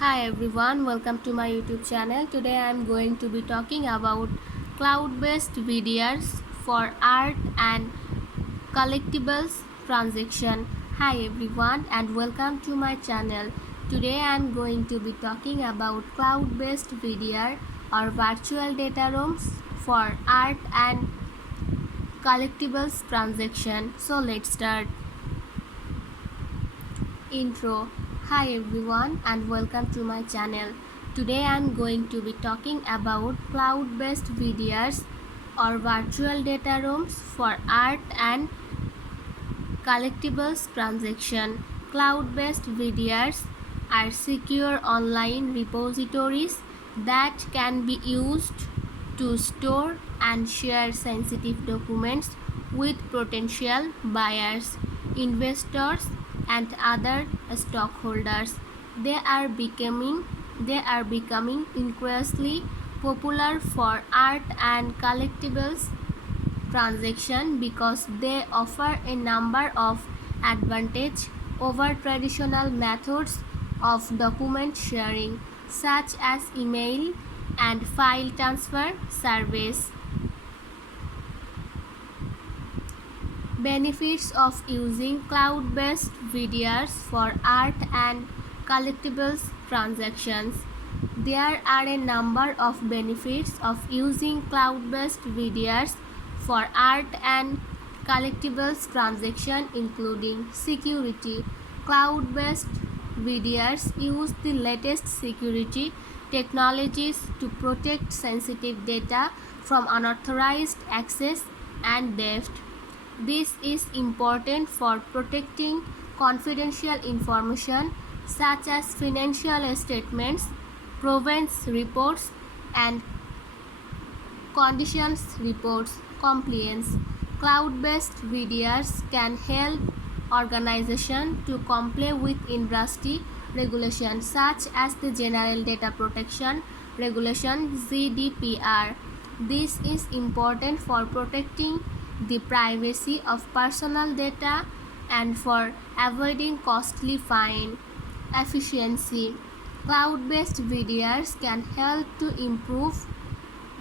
Hi everyone, welcome to my YouTube channel. Today I am going to be talking about cloud-based VDRs for art and collectibles transaction. Hi everyone and welcome to my channel. Today I am going to be talking about cloud-based VDR or virtual data rooms for art and collectibles transaction. So let's start. Intro. Hi everyone and welcome to my channel. Today I am going to be talking about cloud-based VDRs or virtual data rooms for art and collectibles transaction. Cloud-based VDRs are secure online repositories that can be used to store and share sensitive documents with potential buyers, investors, and other stockholders. They are becoming increasingly popular for art and collectibles transaction because they offer a number of advantages over traditional methods of document sharing, such as email and file transfer service. Benefits of using cloud-based VDRs for art and collectibles transactions. There are a number of benefits of using cloud-based VDRs for art and collectibles transaction, including security. Cloud-based VDRs use the latest security technologies to protect sensitive data from unauthorized access and theft. This is important for protecting confidential information such as financial statements, provenance reports, and conditions reports. Compliance. Cloud-based VDRs can help organizations to comply with industry regulations such as the General Data Protection Regulation (GDPR). This is important for protecting the privacy of personal data and for avoiding costly fine. Efficiency. Cloud-based VDRs can help to improve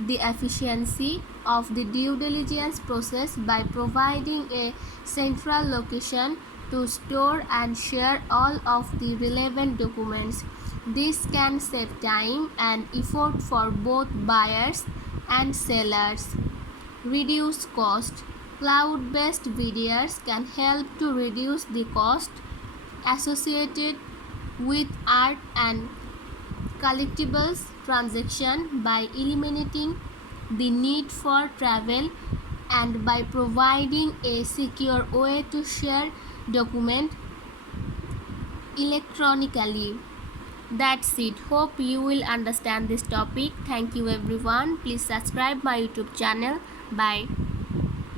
the efficiency of the due diligence process by providing a central location to store and share all of the relevant documents. This can save time and effort for both buyers and sellers. Reduce cost. Cloud-based VDRs can help to reduce the cost associated with art and collectibles transaction by eliminating the need for travel and by providing a secure way to share documents electronically. That's it. Hope you will understand this topic. Thank you everyone. Please subscribe my YouTube channel. Bye.